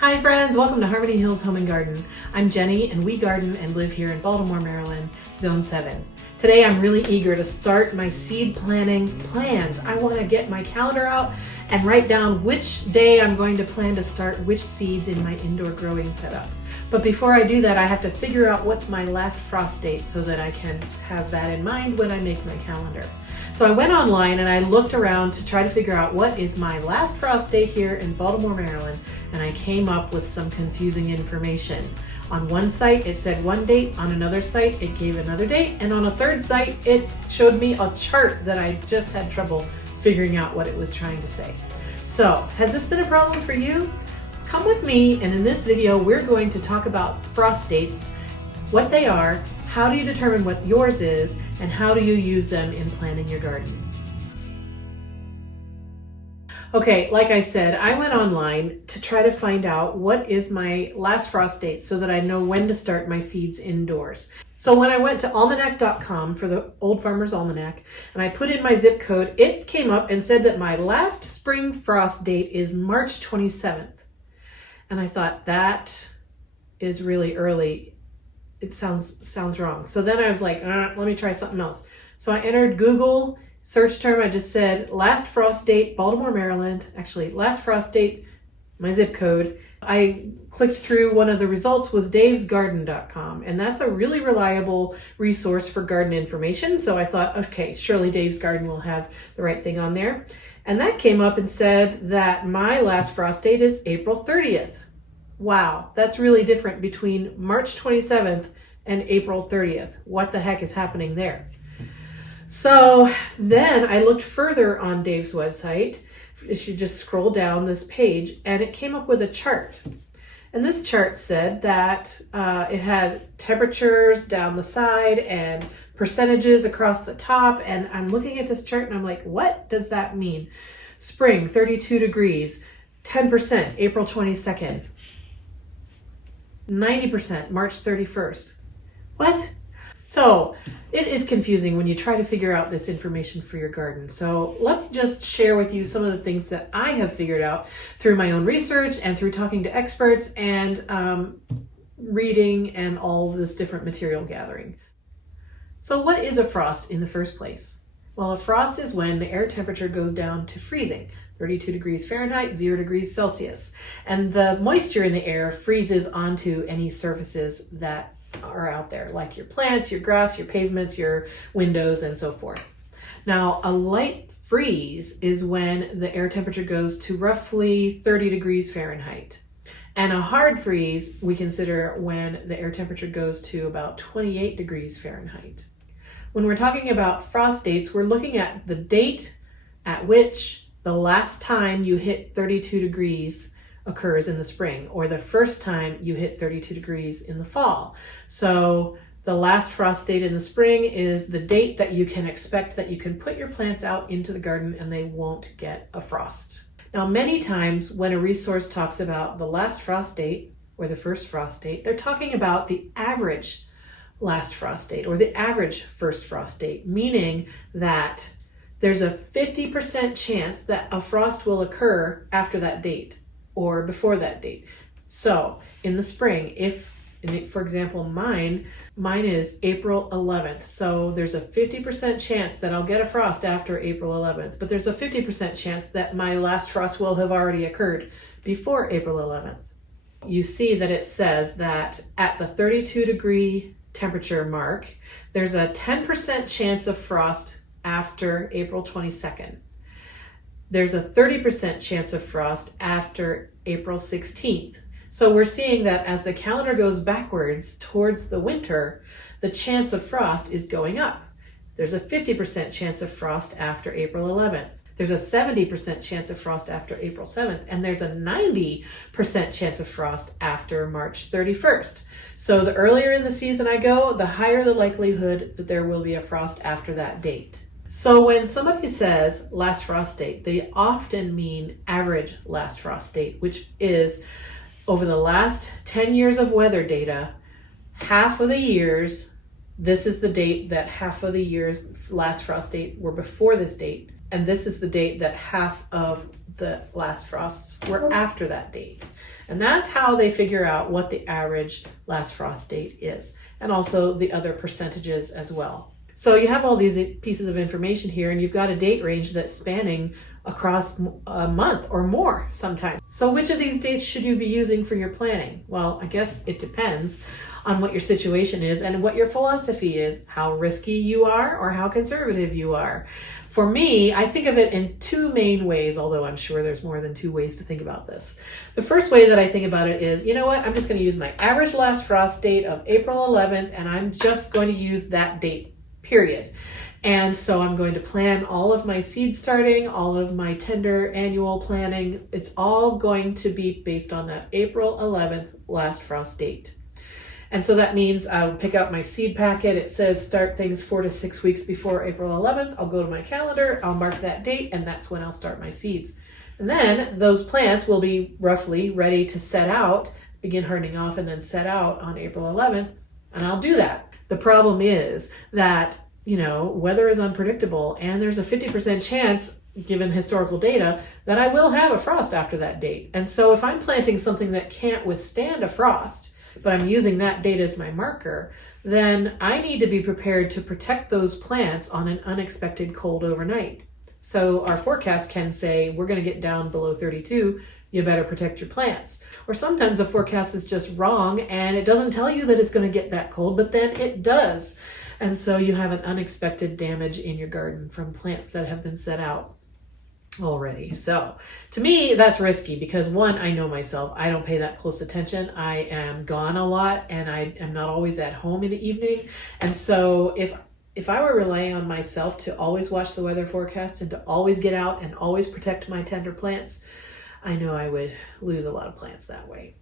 Hi friends, welcome to Harmony Hills Home and Garden. I'm Jenny and we garden and live here in Baltimore, Maryland, Zone 7. Today I'm really eager to start my seed planting plans. I want to get my calendar out and write down which day I'm going to plan to start which seeds in my indoor growing setup. But before I do that, I have to figure out what's my last frost date so that I can have that in mind when I make my calendar. So I went online and I looked around to try to figure out what is my last frost date here in Baltimore, Maryland, and I came up with some confusing information. On one site it said one date, on another site it gave another date, and on a third site it showed me a chart that I just had trouble figuring out what it was trying to say. So has this been a problem for you? Come with me, and in this video we're going to talk about frost dates, what they are, how do you determine what yours is, and how do you use them in planning your garden. Okay, like I said, I went online to try to find out what is my last frost date so that I know when to start my seeds indoors. So when I went to almanac.com for the Old Farmer's Almanac and I put in my zip code, it came up and said that my last spring frost date is March 27th. And I thought, that is really early. It sounds wrong. So then I was like, let me try something else. So I entered Google search term. I just said last frost date, Baltimore, Maryland. Actually, last frost date, my zip code. I clicked through, one of the results was davesgarden.com, and that's a really reliable resource for garden information. So I thought, okay, surely Dave's Garden will have the right thing on there. And that came up and said that my last frost date is April 30th. Wow, that's really different between March 27th and April 30th. What the heck is happening there? So then I looked further on Dave's website. You should just scroll down this page, and it came up with a chart. And this chart said that it had temperatures down the side and percentages across the top. And I'm looking at this chart and I'm like, what does that mean? Spring, 32 degrees, 10%, April 22nd. 90%, March 31st. What? So it is confusing when you try to figure out this information for your garden. So let me just share with you some of the things that I have figured out through my own research and through talking to experts and reading and all this different material gathering. So what is a frost in the first place? Well, a frost is when the air temperature goes down to freezing. 32 degrees Fahrenheit, 0 degrees Celsius. And the moisture in the air freezes onto any surfaces that are out there, like your plants, your grass, your pavements, your windows, and so forth. Now, a light freeze is when the air temperature goes to roughly 30 degrees Fahrenheit. And a hard freeze we consider when the air temperature goes to about 28 degrees Fahrenheit. When we're talking about frost dates, we're looking at the date at which the last time you hit 32 degrees occurs in the spring, or the first time you hit 32 degrees in the fall. So the last frost date in the spring is the date that you can expect that you can put your plants out into the garden and they won't get a frost. Now, many times when a resource talks about the last frost date or the first frost date, they're talking about the average last frost date or the average first frost date, meaning that there's a 50% chance that a frost will occur after that date or before that date. So in the spring, for example, mine is April 11th. So there's a 50% chance that I'll get a frost after April 11th, but there's a 50% chance that my last frost will have already occurred before April 11th. You see that it says that at the 32 degree temperature mark, there's a 10% chance of frost after April 22nd. There's a 30% chance of frost after April 16th. So we're seeing that as the calendar goes backwards towards the winter, the chance of frost is going up. There's a 50% chance of frost after April 11th. There's a 70% chance of frost after April 7th, and there's a 90% chance of frost after March 31st. So the earlier in the season I go, the higher the likelihood that there will be a frost after that date. So when somebody says last frost date, they often mean average last frost date, which is over the last 10 years of weather data, half of the years, this is the date that half of the years last frost date were before this date, And this is the date that half of the last frosts were after that date. And that's how they figure out what the average last frost date is, and also the other percentages as well. So you have all these pieces of information here, and you've got a date range that's spanning across a month or more sometimes. So which of these dates should you be using for your planning? Well, I guess it depends on what your situation is and what your philosophy is, how risky you are or how conservative you are. For me, I think of it in two main ways, although I'm sure there's more than two ways to think about this. The first way that I think about it is, you know what, I'm just going to use my average last frost date of April 11th, and I'm just going to use that date, period. And so I'm going to plan all of my seed starting, all of my tender annual planning. It's all going to be based on that April 11th last frost date. And so that means I'll pick out my seed packet. It says start things 4 to 6 weeks before April 11th. I'll go to my calendar, I'll mark that date, and that's when I'll start my seeds. And then those plants will be roughly ready to set out, begin hardening off, and then set out on April 11th. And I'll do that. The problem is that, weather is unpredictable, and there's a 50% chance, given historical data, that I will have a frost after that date. And so if I'm planting something that can't withstand a frost, but I'm using that date as my marker, then I need to be prepared to protect those plants on an unexpected cold overnight. So our forecast can say, we're going to get down below 32, you better protect your plants. Or sometimes the forecast is just wrong and it doesn't tell you that it's going to get that cold, but then it does. And so you have an unexpected damage in your garden from plants that have been set out already. So to me, that's risky because one, I know myself, I don't pay that close attention. I am gone a lot and I am not always at home in the evening. And so if I were relying on myself to always watch the weather forecast and to always get out and always protect my tender plants, I know I would lose a lot of plants that way.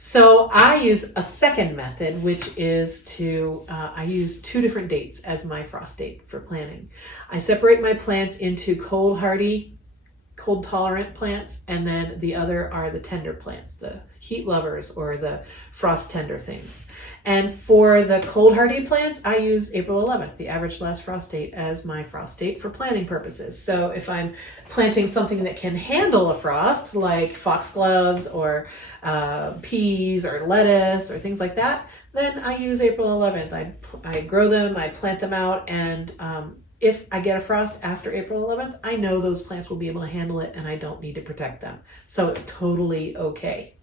So I use a second method, which is I use 2 different dates as my frost date for planting. I separate my plants into cold hardy, cold tolerant plants, and then the other are the tender plants, the heat lovers or the frost tender things. And for the cold hardy plants, I use April 11th, the average last frost date, as my frost date for planting purposes. So if I'm planting something that can handle a frost, like foxgloves or peas or lettuce or things like that, then I use April 11th. I grow them, I plant them out, and if I get a frost after April 11th, I know those plants will be able to handle it and I don't need to protect them. So it's totally okay.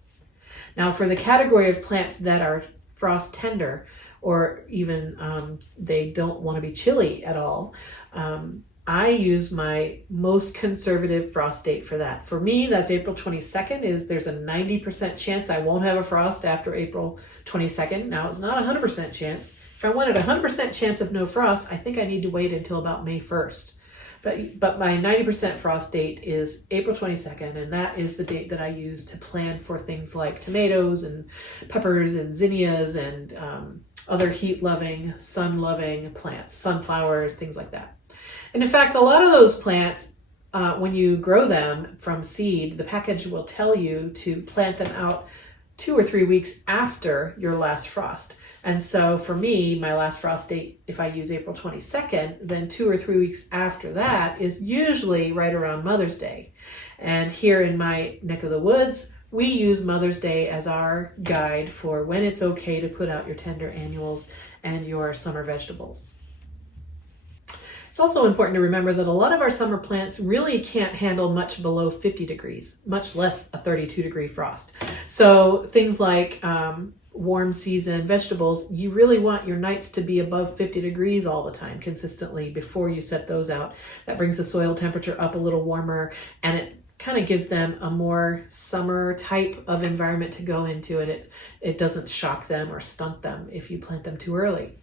Now for the category of plants that are frost tender, or even they don't want to be chilly at all, I use my most conservative frost date for that. For me, that's April 22nd. There's a 90% chance I won't have a frost after April 22nd. Now it's not a 100% chance. If I wanted a 100% chance of no frost, I think I need to wait until about May 1st. But my 90% frost date is April 22nd, and that is the date that I use to plan for things like tomatoes and peppers and zinnias and other heat-loving, sun-loving plants, sunflowers, things like that. And in fact, a lot of those plants, when you grow them from seed, the package will tell you to plant them out 2 or 3 weeks after your last frost. And so for me, my last frost date, if I use April 22nd, then 2 or 3 weeks after that is usually right around Mother's Day. And here in my neck of the woods, we use Mother's Day as our guide for when it's okay to put out your tender annuals and your summer vegetables. It's also important to remember that a lot of our summer plants really can't handle much below 50 degrees, much less a 32-degree frost. So things like warm season vegetables, you really want your nights to be above 50 degrees all the time consistently before you set those out. That brings the soil temperature up a little warmer, and it kind of gives them a more summer type of environment to go into, and it doesn't shock them or stunt them if you plant them too early.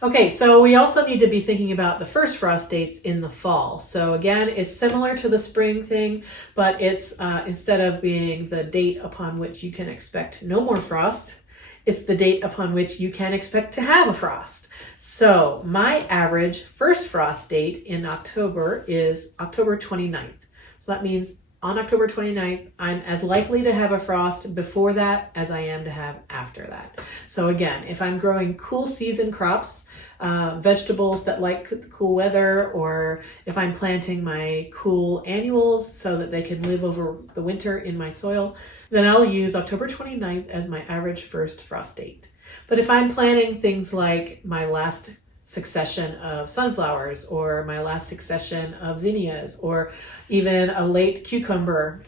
Okay, so we also need to be thinking about the first frost dates in the fall. So again, it's similar to the spring thing, but it's instead of being the date upon which you can expect no more frost, it's the date upon which you can expect to have a frost. So my average first frost date in October is October 29th. So that means on October 29th, I'm as likely to have a frost before that as I am to have after that. So again, if I'm growing cool season crops, vegetables that like the cool weather, or if I'm planting my cool annuals so that they can live over the winter in my soil, then I'll use October 29th as my average first frost date. But if I'm planting things like my last succession of sunflowers, or my last succession of zinnias, or even a late cucumber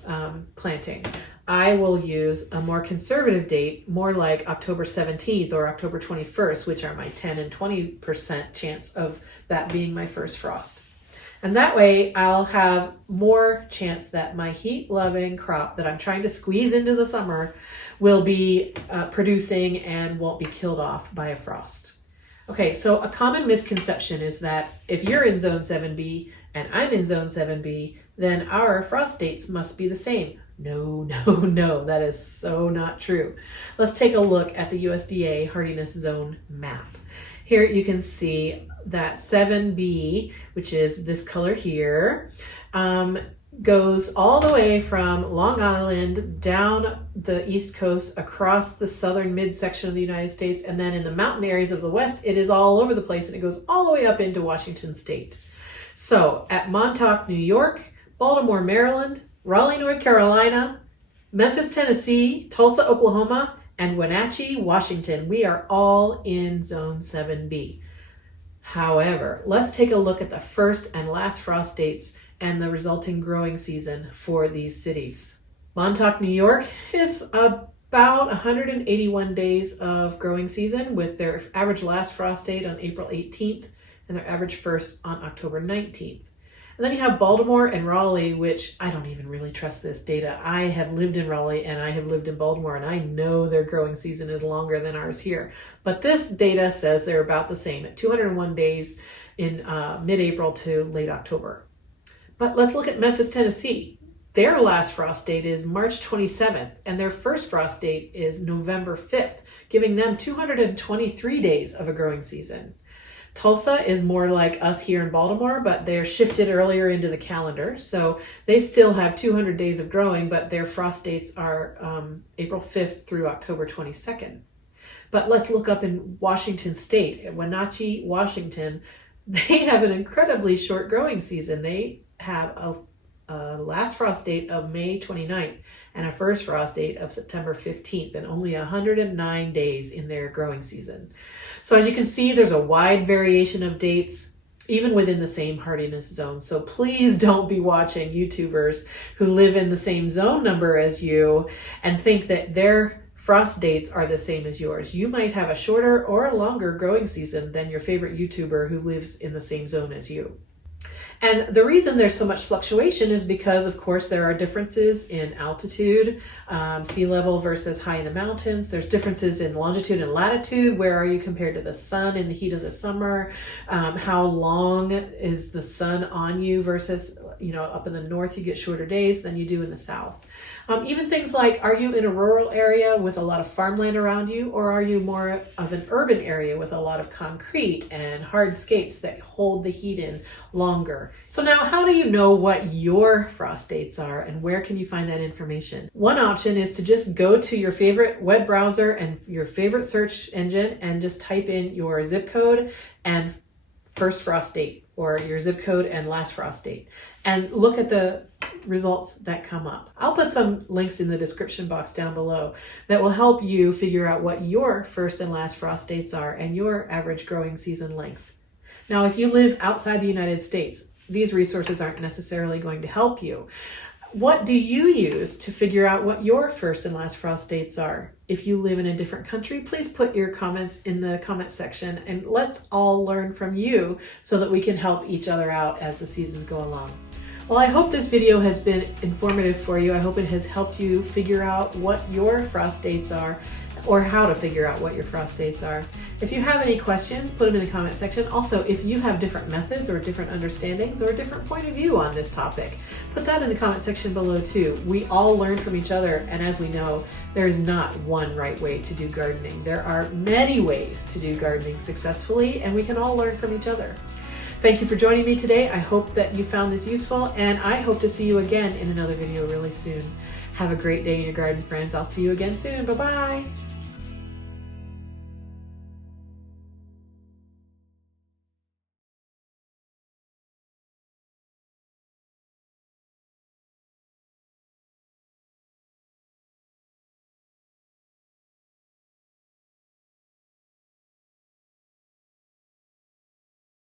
planting, I will use a more conservative date, more like October 17th or October 21st, which are my 10 and 20% chance of that being my first frost. And that way I'll have more chance that my heat-loving crop that I'm trying to squeeze into the summer will be producing and won't be killed off by a frost. Okay, so a common misconception is that if you're in Zone 7B and I'm in Zone 7B, then our frost dates must be the same. No, that is so not true. Let's take a look at the USDA Hardiness Zone map. Here you can see that 7B, which is this color here, goes all the way from Long Island down the East Coast across the southern midsection of the United States, and then in the mountain areas of the West, it is all over the place, and it goes all the way up into Washington State. So at Montauk, New York, Baltimore, Maryland, Raleigh, North Carolina, Memphis, Tennessee, Tulsa, Oklahoma, and Wenatchee, Washington, we are all in Zone 7B. However, let's take a look at the first and last frost dates and the resulting growing season for these cities. Montauk, New York is about 181 days of growing season, with their average last frost date on April 18th and their average first on October 19th. And then you have Baltimore and Raleigh, which I don't even really trust this data. I have lived in Raleigh and I have lived in Baltimore, and I know their growing season is longer than ours here. But this data says they're about the same at 201 days in mid-April to late October. But let's look at Memphis, Tennessee. Their last frost date is March 27th, and their first frost date is November 5th, giving them 223 days of a growing season. Tulsa is more like us here in Baltimore, but they're shifted earlier into the calendar. So they still have 200 days of growing, but their frost dates are April 5th through October 22nd. But let's look up in Washington State, at Wenatchee, Washington. They have an incredibly short growing season. They have a last frost date of May 29th and a first frost date of September 15th, and only 109 days in their growing season. So as you can see, there's a wide variation of dates, even within the same hardiness zone. So please don't be watching YouTubers who live in the same zone number as you and think that their frost dates are the same as yours. You might have a shorter or a longer growing season than your favorite YouTuber who lives in the same zone as you. And the reason there's so much fluctuation is because, of course, there are differences in altitude, sea level versus high in the mountains. There's differences in longitude and latitude. Where are you compared to the sun in the heat of the summer? How long is the sun on you versus, up in the north you get shorter days than you do in the south. Even things like, are you in a rural area with a lot of farmland around you, or are you more of an urban area with a lot of concrete and hardscapes that hold the heat in longer? So now, how do you know what your frost dates are, and where can you find that information? One option is to just go to your favorite web browser and your favorite search engine and just type in your zip code and first frost date, or your zip code and last frost date, and look at the results that come up. I'll put some links in the description box down below that will help you figure out what your first and last frost dates are and your average growing season length. Now, if you live outside the United States, these resources aren't necessarily going to help you. What do you use to figure out what your first and last frost dates are? If you live in a different country, please put your comments in the comment section, and let's all learn from you so that we can help each other out as the seasons go along. Well, I hope this video has been informative for you. I hope it has helped you figure out what your frost dates are, or how to figure out what your frost dates are. If you have any questions, put them in the comment section. Also, if you have different methods or different understandings or a different point of view on this topic, put that in the comment section below too. We all learn from each other, and as we know, there is not one right way to do gardening. There are many ways to do gardening successfully, and we can all learn from each other. Thank you for joining me today. I hope that you found this useful, and I hope to see you again in another video really soon. Have a great day in your garden, friends. I'll see you again soon. Bye-bye.